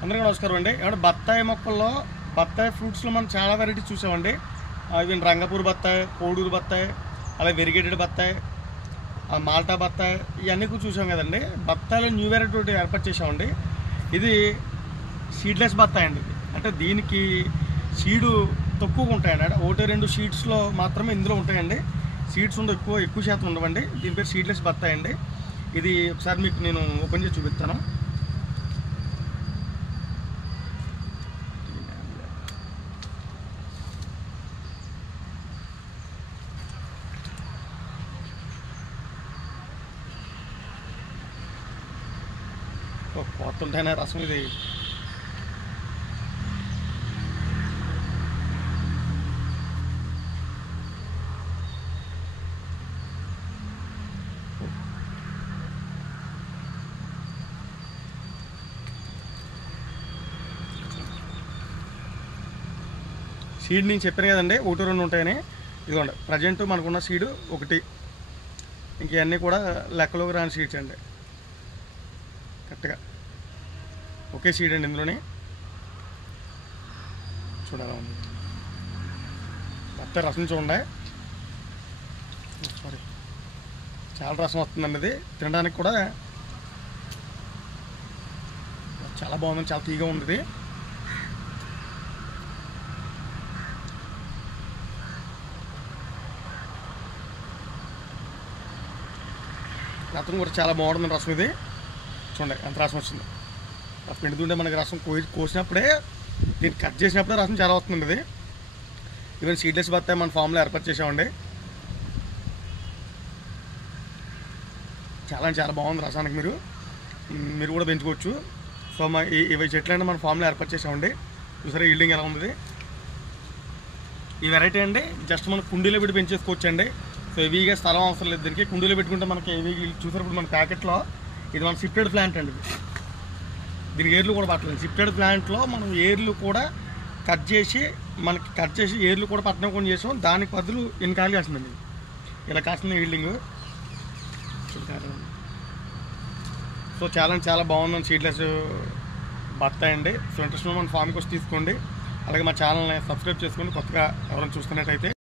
అందరికీ నమస్కారం అండి. ఏమంటే బత్తాయి మొక్కల్లో బత్తాయి ఫ్రూట్స్లో మనం చాలా వెరైటీస్ చూసామండి. ఇవి రంగపూర్ బత్తాయి, కోడూరు బత్తాయి, అలాగే వెరిగేటెడ్ బత్తాయి, మాల్టా బత్తాయి, ఇవన్నీ కూడా చూసాం కదండి. బత్తాయిలో న్యూ వెరైటీ ఒకటి ఏర్పాటు చేసామండి. ఇది సీడ్లెస్ బత్తాయి అండి. అంటే దీనికి సీడు తక్కువగా ఉంటాయండి. అంటే 1-2 సీడ్స్లో మాత్రమే ఇందులో ఉంటాయండి. సీడ్స్ ఉండవు, ఎక్కువ శాతం ఉండవండి. దీని పేరు సీడ్లెస్ బత్తాయి అండి. ఇది ఒకసారి మీకు నేను ఓపెన్ చేసి చూపిస్తాను. పోతుంటేనే రసం ఇది సీడ్ నేను చెప్పాను కదండి, 1-2 ఉంటాయని. ఇదిగోండి ప్రజెంట్ మనకున్న సీడు 1, ఇంకన్నీ కూడా లెక్కలోకి రాని సీడ్స్ అండి. కరెక్ట్గా ఒకే సీడ్ అండి. ఇందులోనే చూడాలా ఉంది బత్తాయి రసం చూడండి. సారీ, చాలా రసం వస్తుందండి. ఇది తినడానికి కూడా చాలా బాగుంది, చాలా తీగా ఉంది. రసం కూడా చాలా బాగుంటుంది. రసం ఇది చూడండి ఎంత రసం వచ్చింది. ఆ పిండుతుంటే మనకి రసం కోసినప్పుడే, దీన్ని కట్ చేసినప్పుడే రసం చాలా వస్తుంది. ఇది ఈవెన్ సీడ్లెస్ బత్తాయి మన ఫామ్లో ఏర్పాటు చేసామండి. చాలా బాగుంది రసానికి. మీరు కూడా పెంచుకోవచ్చు. సో ఇవి చెట్లన్నీ మన ఫామ్లో ఏర్పాటు చేసామండి. చూసారా ఈల్డింగ్ ఎలా ఉంది. ఈ వెరైటీ అండి జస్ట్ మనం కుండీలో పెట్టి పెంచేసుకోవచ్చు అండి. సో హెవీగా స్థలం అవసరం లేదు దీనికి. కుండీలో పెట్టుకుంటే మనకి హెవీ చూసినప్పుడు మన ప్యాకెట్లో ఇది మన సిప్టెడ్ ప్లాంట్ అండి. దీనికి ఏర్లు కూడా పట్టలేదు. సిప్టెడ్ ప్లాంట్లో మనం ఏర్లు కూడా కట్ చేసి ఏర్లు కూడా పట్టడం కొన్ని చేసాం. దానికి బదులు ఎన్ని కాయలు కాస్తుందండి. ఇలా కాస్తుంది ఈల్డింగ్. సో చాలా బాగుందండి సీడ్లెస్ బత్తాయి అండి. సో ఇంట్రెస్ట్ మన ఫామ్కి వచ్చి తీసుకోండి. అలాగే మా ఛానల్ని సబ్స్క్రైబ్ చేసుకోండి కొత్తగా ఎవరైనా చూస్తున్నట్టయితే.